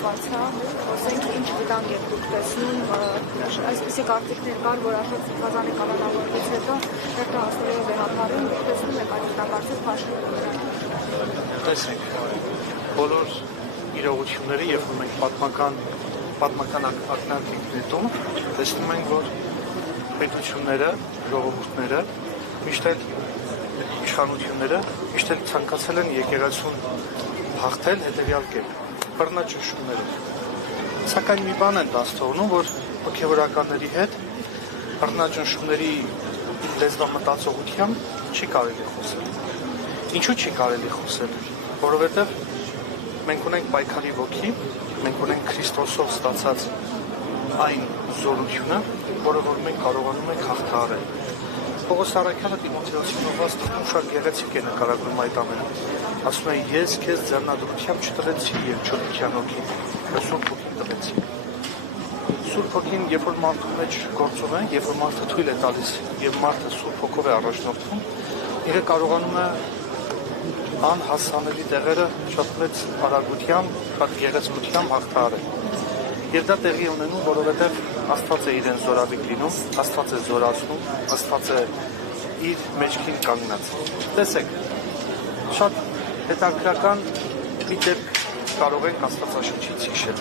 կապված է, ասենք ինչ վտանգ եք դուք տեսնում, այսպիսի կարծիքներ կար, որ աշխատ Սրբազանի կանոնավորումից հետո հերթահասներով վերապարում, տեսնում եք այդ վտանգարձից փաշնում։ Տեսեք, բոլոր իրողությունները, երբ որ մենք պատմական ակնարկ ենք նետում, տեսնում ենք, որ պետությունները, ժողովուրդները, միշտ էլ իշխանությունները միշտ էլ ցանկացել են եկեղեցուն հաղթել հետևյալ կերպ, բռնաճնշումներով։ Սակայն մի բան են դաս թողնում, որ հոգևորականների հետ բռնաճնշումների լեզվամտածողությամբ չի կարելի խոսել։ Ինչու չի կարելի խոսել, որովհետև մենք ունենք պայքարի ոգի, մենք ունենք Քրիստոսով ստացած այն զորությունը, որը որ մենք կարողանում ենք հաղթահարել։ Պողոս Առաքյալը Տիմոթեոսին ուղղված թղթում շատ գեղեցիկ է նկարագրում այդ ամենը։ Ասում է, ես քեզ ձեռնադրությամբ չտվեցի եւ չորության հոգին, բայց Սուրբ Հոգին տվեցի։ Սուրբ Հոգին, երբ որ մարդու մեջ գործում է, երբ որ մարդը թույլ է տալիս եւ մարդը Սուրբ Հոգով է առաջնորդվում, ինքը կարողանում է անհասանելի տեղերը շատ մեծ արագությամբ, շատ գեղեցկությամբ հաղթահարել։ Եվ դա տեղի ունենում, որովհետև Աստված է իրեն զորավիք լինում, Աստված է զորացնում, Աստված է իր մեջքին կանգնած։ Տեսեք, շատ հետաքրքրական մի դեպք կարող ենք Աստվածաշնչից հիշել։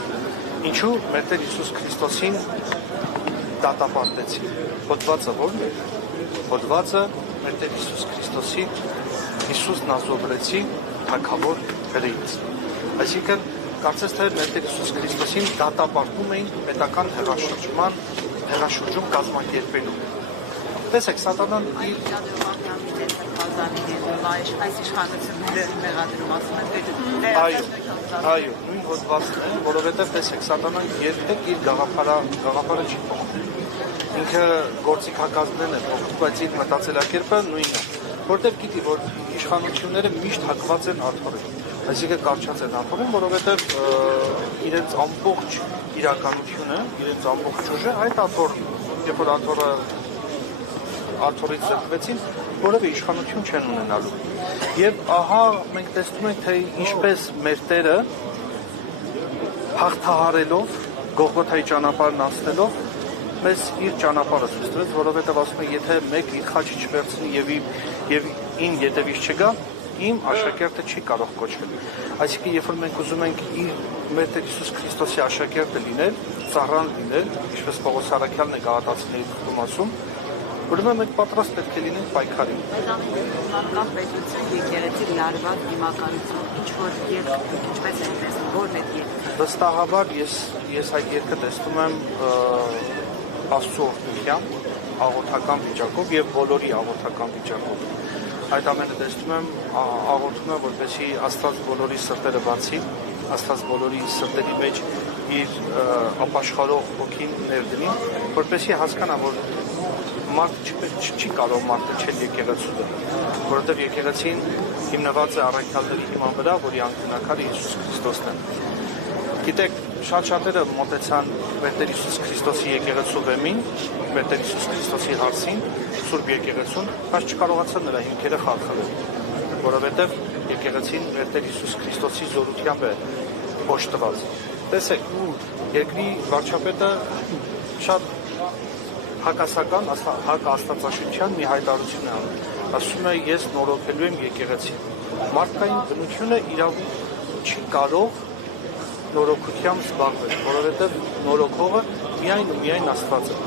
Ինչու մեր Տեր Հիսուս Քրիստոսին դատապարտեցին։ Հոդվածը ո՞րն է։ Հոդվածը մեր Տեր Հիսուս Քրիստոսի Հիսուս Նազովրեցի թագավոր հրեից։ Այսինքն կարծես թե մեր Տեր Հիսուս Քրիստոսին դատապարտում էին պետական հեղաշրջում կազմակերպելու։ Տեսեք, Սատանան Այո, նույն հոդվածն է, որովհետև տեսեք, Սատանան երբեք իր գաղափարը չի փոխում։ Ինքը գործիքակազմներն է փոխում, բայց իր մտածելակերպը նույնն է, որտեղ գիտի, որ իշխանությունները միշտ հակված են աթոռին, այսինքն կարճած են աթոռին, որովհետև իրենց ամբողջ իրականությունը, իրենց ամբողջ ուժը այդ աթոռն, երբ որ աթոռից զրկվեցին, որևէ իշխանություն չեն ունենալու։ Եվ ահա մենք տեսնում ենք, թե ինչպես մեր Տերը հաղթահարելով, Գողգոթայի ճանապարհն անցնելով, մեզ իր ճանապարհը ցույց տվեց, որովհետև ասում է, եթե մեկ իր խաչը չվերցնի եւ ին ետևից չգա, իմ աշակերտը չի կարող կոչվել։ Այսինքն, երբ որ մենք ուզում ենք մեր Տեր Հիսուս Քրիստոսի աշակերտը լինել, ծառան լինել, ինչպես Պողոս Առաքյալն է Գաղատացիների թղթում ասում, ուրեմն մենք պատրաստ պետք է լինենք պայքարի։ Մանկան պետություն եկեղեցի լարված դիմակայություն, ինչ-որ երկ, ինչպես են տեսնում, ո՞րն է երկ։ Վստահաբար ես այդ երկը տեսնում եմ Աստծո օրհնությամբ, աղոթական վիճակով եւ բոլորի աղոթական վիճակով։ Այդ ամենը տեսնում եմ աղոթում եմ, որպեսզի Աստված բոլորի սրտերը բացի, Աստված բոլորի սրտերի մեջ իր ապաշխարող ոգին ներդնի, որպեսզի հասկանա, որ մարդը չի կարող մարդը չել եկեղեցու դը, որովհետև եկեղեցին հիմնված է առաքյալների հիման վրա, որի անկյունակալը Հիսուս Քրիստոսն է։ Գիտեք, շատ-շատերը մոտեցան մեր Տեր Հիսուս Քրիստոսի եկեղեցու վեմին, մեր Տեր Հիսուս Քրիստոսի հարցին, Սուրբ եկեղեցուն, բայց չկարողացան նրա հիմքերը խարխլել, որովհետև եկեղեցին մեր Տեր Հիսուս Քրիստոսի զորությամբ է օժտված։ Տեսեք, երկրի վարչապետը շատ հակասական, հակաստվածաշնչյան մի հայտարարություն է անում։ Ասում է, ես նորոգելու եմ եկեղեցին։ Մարդկային բնությունը իրավունք չի կարող նորոգությամբ զբաղվել, որովհետև նորոգողը միայն ու միայն Աստված է։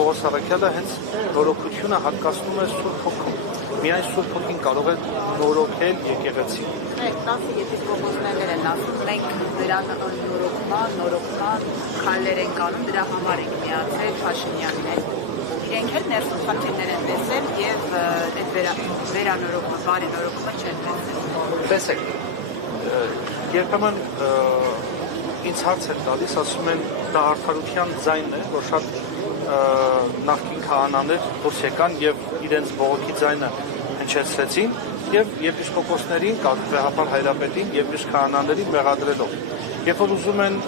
Պողոս Առաքյալը հենց նորոգությունը հատկացնում է Սուրբ Հոգուն։ Միայն Սուրբ Հոգին կարող է նորոգել եկեղեցին։ 10 եպիսկոպոսներ են ասում, մենք դրա նորոգման քայլեր ենք անում, դրա համար ենք միացել Փաշինյաններ։ Իրենք էլ ներսում խնդիրներ են տեսել եւ այդ վերանորոգումը, բարենորոգումը չեն տեսել։ Տեսեք, երբեմն ինձ հարց են տալիս, ասում են, դա արդարության ձայնն է, որ շատ նախկին քահանաներ դուրս եկան եւ իրենց բողոքի ձայնը հնչեցրեցին եւ եպիսկոպոսներին, կարգավեհապար հայրապետին եւ մյուս քահանաներին մեղադրելով։ Երբ որ ուզում են,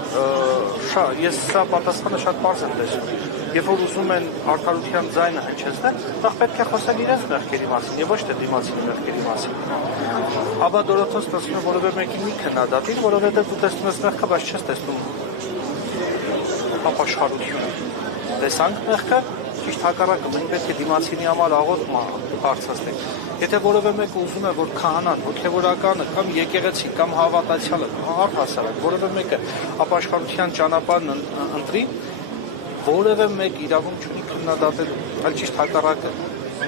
ես սա պատասխանը շատ պարզ եմ տեսնում։ երբ որ ուզում են արդարության ձայնը հնչեցնել, նախ պետք է խոսել իրենց մեղքերի մասին եւ ոչ թե դիմացի մեղքերի մասին։ Ապա դորոթոց տեսնում եմ որևէ մեկին մի քննադատի, որովհետեւ դու տեսնում ես մեղքը, բայց չես տեսնում ապաշխարությունը։ Տեսանք մեղքը, ճիշտ հակառակը, մենք պետք է դիմացինի համար աղոթում բարձրացնենք։ Եթե որևէ մեկը ուզում է, որ քահանան, հոգևորականը կամ եկեղեցին կամ հավատացյալը, առհասարակ որևէ մեկը ապաշխարության ճանապարհն ընտրի, որևէ մեկ իրավունք չունի քննադատելու, այլ ճիշտ հակառակը,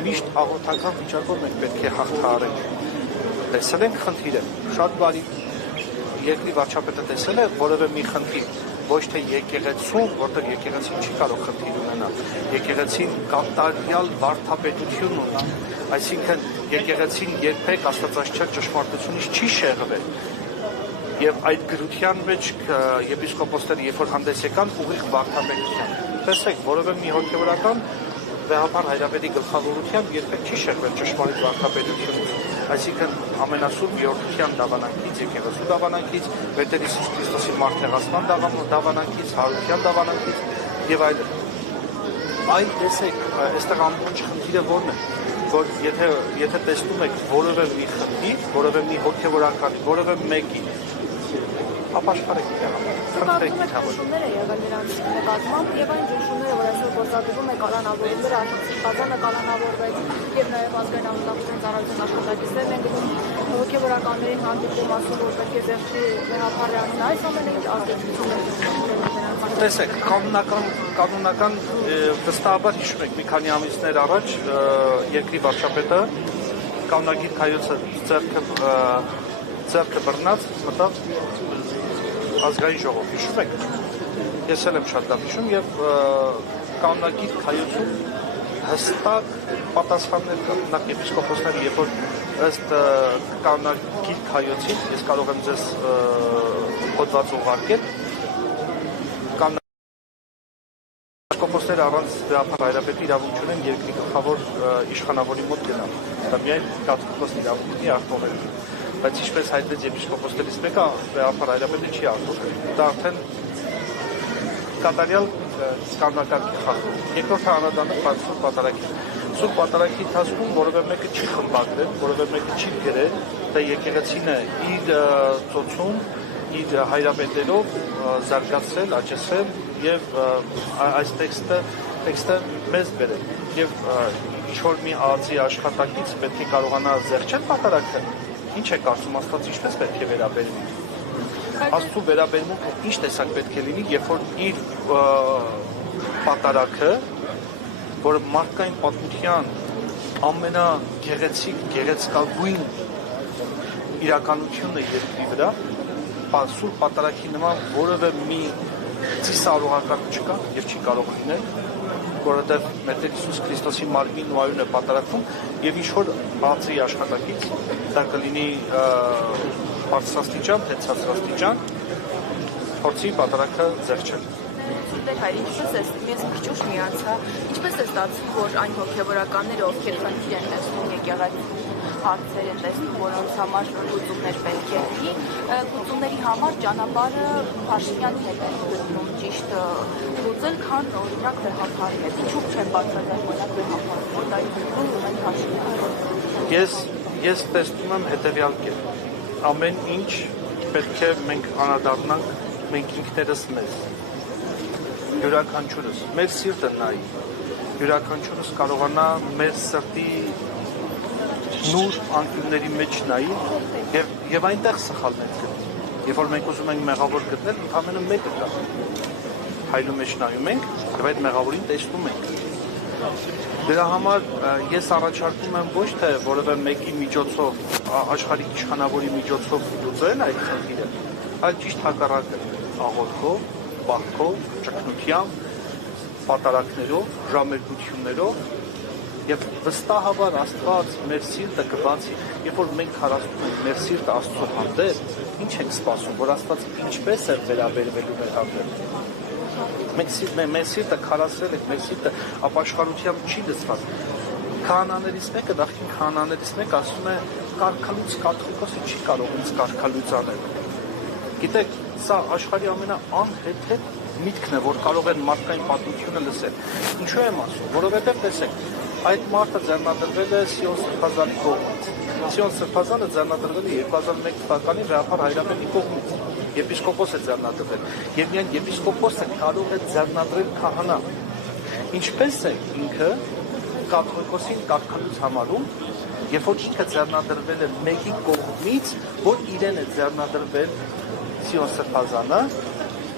միշտ աղոթական վիճակով մենք պետք է հաղթահարենք։ Տեսել ենք խնդիրը, շատ բարի երկրի վարչապետը տեսել է որևէ մի խնդիր, ոչ թե եկեղեցում, որտեղ եկեղեցին չի կարող խնդիր ունենալ, եկեղեցին կատարյալ վարդապետություն ունի, այսինքն եկեղեցին երբեք աստվածաշնչյան ճշմարտությունից չի շեղվել։ Եվ այդ գրության մեջ եպիսկոպոսները երբ որ հանդես եկան ուղիղ վարդապետության։ Տեսեք, որևէ մի հոգևորական վեհապար հայրապետի գլխավորությամբ երբեք չի շեղվել ճշմարիտ վարդապետությունից։ Այսինքն ամենասուրբ յորդության դավանանքից, եկեղեցու դավանանքից, Տեր Հիսուս Քրիստոսի մարդեղացման դավանանքից, հարության դավանանքից եւ այլն։ Այլ տեսեք, այստեղ ամբողջ խնդիրը որն է, որ եթե տեսնում եք որևէ մի խնդիր, որևէ մի հոգևորական, որևէ մեկի ապաշխարեք դրանով։ Խնդրեք ճնշումները եղել նրանց նկատմամբ եւ այն ճնշումները, որ այսօր գործադրվում է կալանավորումները, աշակերտները կալանավորվեց եւ նաեւ ազգային անվտանգության ծառայության աշխատակիցներն են գնում հոգեվորականներին հանդիպում ասում, որ պետք է զեղչի վեհապարյանին, այս ամենը ինչ ազդեցություն է։ Տեսեք, կանոնական վստահաբար հիշում եք մի քանի ամիսներ առաջ երկրի վարչապետը կանոնագիր կայոցը ձեռքը բռնած մտավ ազգային ժողով, հիշում եք։ Ես էլ եմ շատ լավ հիշում եւ կանոնագիր կայոցում հստակ պատասխաններ կան նախ եպիսկոպոսները, երբ որ ըստ կանոնագիր կայոցի, ես կարող եմ ձեզ հոդված ուղարկել, եպիսկոպոսները առանց վեհապար հայրապետի իրավունք չունեն երկրի գլխավոր իշխանավորի մոտ գնալ։ Դա միայն կաթողիկոսի իրավունք ունի արտոնել։ Բայց ինչպես հայտնեց եպիսկոպոսներից մեկը, վեհապար հայրապետը չի արտոնել։ Դա արդեն կատարյալ կանոնակարգի խախտում։ Երկրորդը անդրադառնալով Սուրբ Պատարագին։ Սուրբ Պատարագի ընթացքում որևէ մեկը չի խմբագրել, որևէ մեկը չի գրել, թե եկեղեցին է իր ծոցում, իր հայրապետերով զարգացրել, աճեցրել եւ այս տեքստը մեզ բերել։ Եվ ինչ-որ մի ածի աշխատակից պետք է կարողանա զեղչել պատարագը։ Ինչ է կարծում Աստված ինչպես պետք է վերաբերվի։ Աստծո վերաբերմունքը ինչ տեսակ պետք է լինի, երբ որ իր պատարագը, որը մարդկային պատմության ամենագեղեցիկ, գեղեցկագույն իրականությունն է երկրի վրա, Սուրբ Պատարագի նման որևէ մի ծիսարողական չկա եւ չի կարող լինել, որովհետեւ մեր Տեր Հիսուս Քրիստոսի մարմինն ու արյունը պատարագվում եւ ինչ որ բացի աշխատակից, դա կլինի բարձրաստիճան, թե ցածրաստիճան, փորձի պատարագը զեղչել։ Դեք հայր, ինչպես է, ես մի քիչ միացա, ինչպես է ստացվում, որ այն հոգևորականները, ովքեր խնդիր են տեսնում եկեղեցու հարցեր են տեսնում, որոնց համար լուծումներ պետք է լինի, լուծումների համար ճանապարհը Փաշինյանի հետ են գտնում ճիշտ լուծել, քան օրինակ վեհապարի հետ։ Ինչու՞ չեն բացատրել օրինակ վեհապարը, որ դա ունեն Փաշինյանը։ Ես տեսնում եմ հետևյալ կերպ։ Ամեն ինչ պետք է մենք անդրադառնանք մենք ինքներս մեզ։ Յուրաքանչյուրս մեր սիրտը նայի, յուրաքանչյուրս կարողանա մեր սրտի նուր անկյունների մեջ նայի եւ այնտեղ սխալներ գտնի։ Երբ որ մենք ուզում ենք մեղավոր գտնել, ընդամենը մեկը կա։ Հայլու մեջ նայում ենք եւ այդ մեղավորին տեսնում ենք։ Դրա համար ես առաջարկում եմ ոչ թե որևէ մեկի միջոցով, աշխարհի իշխանավորի միջոցով լուծել այդ խնդիրը, այլ ճիշտ հակառակը՝ աղոթքով, բախքով, ճգնությամբ, պատարագներով, ժամերգություններով եւ վստահաբար Աստված մեր սիրտը կբացի, երբ որ մենք հարազատում ենք մեր սիրտը Աստծո հանդեպ, ինչ ենք սպասում, որ Աստված ինչպես է վերաբերվելու մեր հանդեպ։ Մեր սիրտը քարացրել ենք, մեր սիրտը ապաշխարությամբ չի լցված։ Քահանաներից մեկը, նախկին քահանաներից մեկը ասում է, կարգալույց կաթողիկոսը չի կարող ինձ կարգալույց անել։ Գիտեք, Սա աշխարհի ամենաանհեթեթ միտքն է, որ կարող են մարդկային պատմությունը լսել։ Ինչու եմ ասում, որովհետև տեսեք, այդ մարդը ձեռնադրվել է Սիոն Սրբազանի կողմից։ Սիոն Սրբազանը ձեռնադրվել է 2001 թվականին Վեհապար Հայրապետի կողմից։ Եպիսկոպոս է ձեռնադրվել, եւ միայն եպիսկոպոսը կարող է ձեռնադրել քահանա։ Ինչպես է ինքը կաթողիկոսին կարգալուց համարում, երբ որ ինքը ձեռնադրվել է մեկի կողմից, որ իրեն է ձեռնադրվել Սիոն Սրբազանը,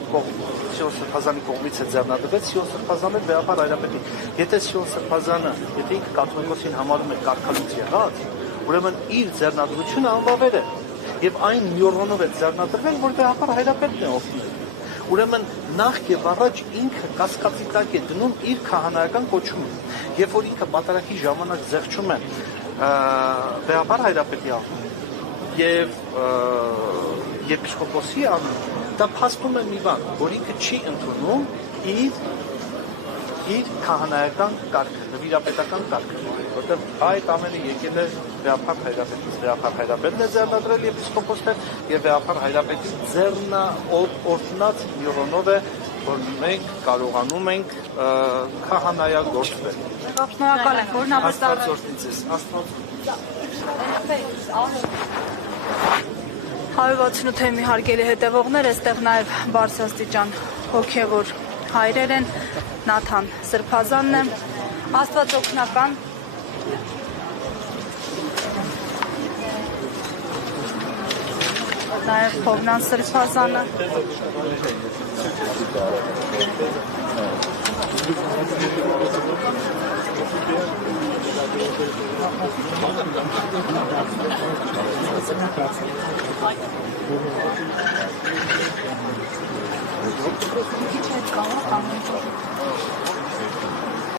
Սիոն Սրբազանի կողմից է ձեռնադրվել, Սիոն Սրբազանը Վեհապար Հայրապետի։ Եթե Սիոն Սրբազանը, եթե ինքը կաթողիկոսին համարում է կարգալուց եղած, ուրեմն իր ձեռնադրությունը անբավեր է։ Եվ այն մյուրոնով է ձեռնադրվել, որ Վեհապար Հայրապետն է օգնում։ Ուրեմն նախ եւ առաջ ինքը կասկածի տակ է դնում իր քահանայական կոչումը։ Երբ որ ինքը բատարակի ժամանակ զեղչում է Վեհապար Հայրապետի անունով եւ եպիսկոպոսի անունով, դա փաստում է մի բան, որ ինքը չի ընդունում իր քահանայական կարգը, նվիրապետական կարգը, որտեղ այդ ամենը եկել է Վեհապար Հայրապետից։ Վեհապար Հայրապետն է ձեռնադրել եպիսկոպոսներ եւ Վեհապար Հայրապետի ձեռնորդնած մյուրոնով է, որ մենք կարողանում ենք քահանայագործվել։ Շնորհակալ եմ, որ Աստված օրհնի ձեզ։ 168 թեմի հարգելի հետևողներ, այստեղ նաև բարձրաստիճան հոգևոր հայրեր են, Նաթան Սրբազանն է, Աստված օգնական, նաև Հովնան Սրբազանը,